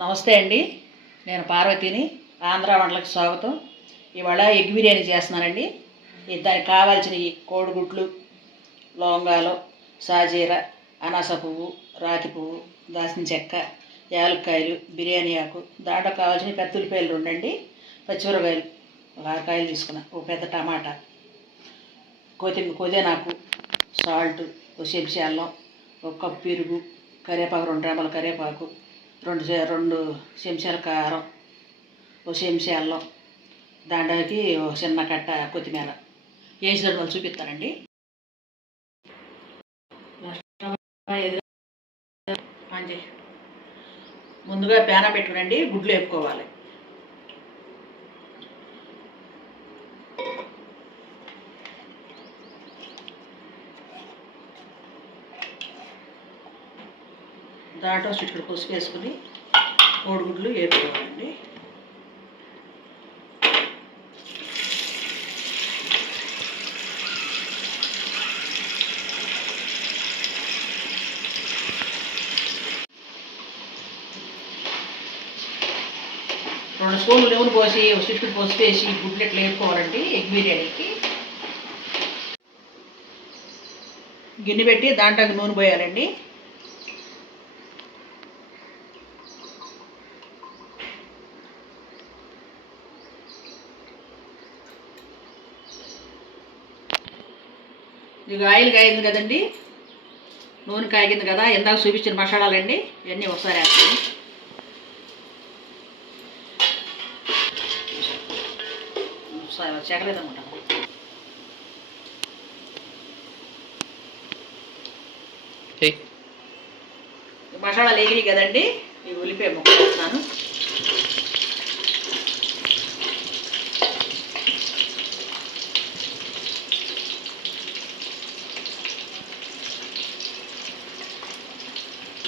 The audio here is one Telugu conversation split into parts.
నమస్తే అండి. నేను పార్వతిని. ఆంధ్ర వంటలకు స్వాగతం. ఇవాళ ఎగ్ బిర్యానీ చేస్తున్నానండి. దానికి కావాల్సినవి కోడిగుడ్లు, లవంగాలు, సాజీర, అనాస పువ్వు, రాతి పువ్వు, దాల్చిన చెక్క, యాలక్కాయలు, బిర్యానీ ఆకు, దాంట్లో కావాల్సిన పెద్ద ఉల్లిపాయలు 2 అండి, పచ్చిమిరపకాయలు ఒక 6 కాయలు తీసుకున్నా, ఒక పెద్ద టమాటా, పుదీనాకు, సాల్ట్, ఒక చెంచా అల్లం, ఒక కప్పు పెరుగు, కరివేపాకు 2 రెమ్మల కరివేపాకు, 2 చెంచాల కారం, ఒక చెంచా అల్లం, దాంట్లోకి ఒక చిన్న కట్ట కొత్తిమీర వేసినట్టు వాళ్ళు చూపిస్తానండి. ముందుగా పేన పెట్టుకునండి, గుడ్లు వేపుకోవాలి. దాంట్లో చిటికెడు పసుపు వేసుకుని కోడిగుడ్లు వేపుకోవాలండి. రెండు స్పూన్లు నూనె పోసి ఒక చిటికెడు పసుపు వేసి గుడ్లు ఎట్లా వేపుకోవాలండి. ఎగ్ బిర్యానీకి గిన్నె పెట్టి దాంట్లోకి నూనె పోయాలండి. ఇక ఆయిల్ కాగింది కదండి, నూనె కాగింది కదా, ఇందాక చూపించిన మసాలాలండి ఇవన్నీ ఒకసారి వేస్తాను. చెగలేదన్నమాట. మసాలాలు ఎగిరి కదండి, ఈ ఉల్లిపాయ ముక్కలు వేస్తాను.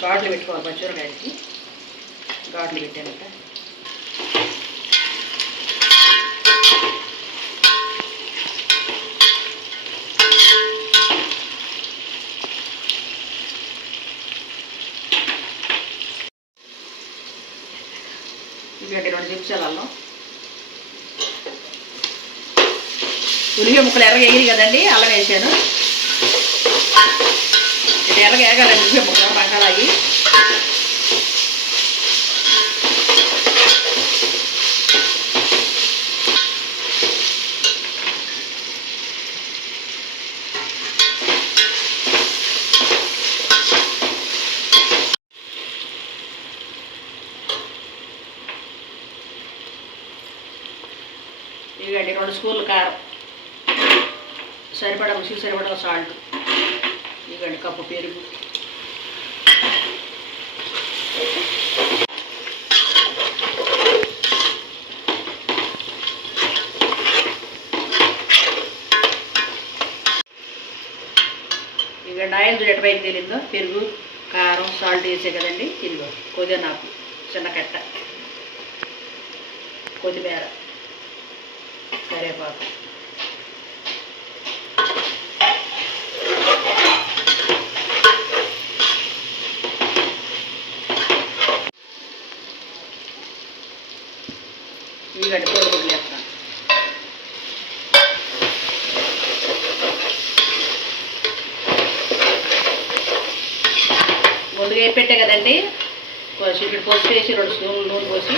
ఘాట్లు పెట్టుకోవాలి, పచ్చిమిరకాయలకి ఘాట్లు పెట్టానట. ఇవి 2 చెంచాల అల్లం, ఉల్లిపాయ ముక్కలు ఎర్రగా ఎగిరి కదండి, అల్లం వేసాను. ఇది ఎర్రగా వేగాలండి ఉల్లిపాయ ముక్కలు మసాలాకి. ఇవ్వండి 2 స్పూన్లు కారం, సరిపడా రుచికి సరిపడా సాల్ట్, ఇవ్వండి కప్పు పెరుగు, ఇవ్వండి ఆయిల్ ఎటువైపు తేలిందో, పెరుగు, కారం, సాల్ట్ వేసే కదండి. ఇదిగో పుదీనాకు చిన్న కట్ట, కొత్తిమీర, కరివేపాకు, ఇవి కోడిగుడ్లు వేస్తాను. ముందుగా వేసి పెట్టే కదండి, చికెన్ పసుపు వేసి 2 స్పూన్లు నూనె పోసి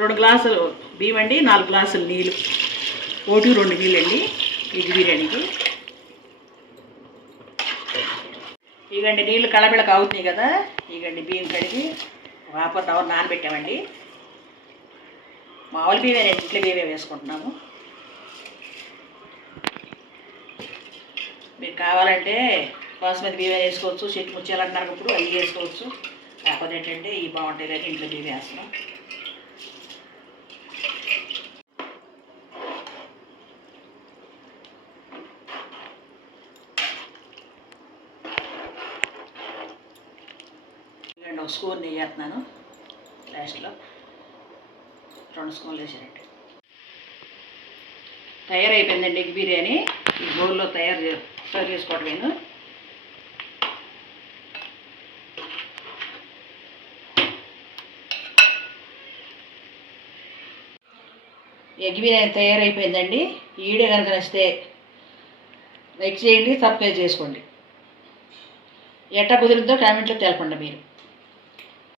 2 గ్లాసులు బియ్యం అండి, 4 గ్లాసులు నీళ్ళు, 1-2 నీళ్ళు అండి ఎగ్ బిర్యానీకి. ఇగండి నీళ్ళు కళబిళక అవుతున్నాయి కదా, ఇగండి బియ్యం కడిగి ఒక ½ అవర్ నానబెట్టామండి. మామూలు బియ్యమే, ఇంట్లో బియ్యమే వేసుకుంటున్నాము. మీకు కావాలంటే బాస్మతి బియ్యం వేసుకోవచ్చు, చెట్టు ముచ్చాలు అంటున్నారు ఇప్పుడు అవి వేసుకోవచ్చు. కాకపోతే ఏంటంటే ఇవి బాగుంటాయి కానీ ఇంట్లో బియ్యం వేస్తున్నాం. ఇవ్వండి 1 స్పూన్ నెయ్యి వేస్తున్నాను, లాస్ట్లో 2 స్పూన్లు వేసానండి. తయారైపోయిందండి ఎగ్ బిర్యానీ. ఈ బౌల్లో సర్వ్ చేసుకోవడం. ఎగ్ బిర్యానీ తయారైపోయిందండి. ఈ వీడియో కనుక నచ్చితే లైక్ చేయండి, సబ్స్క్రైబ్ చేసుకోండి. ఎట్టా కుదిరిందో కామెంట్లో తెలపండి మీరు.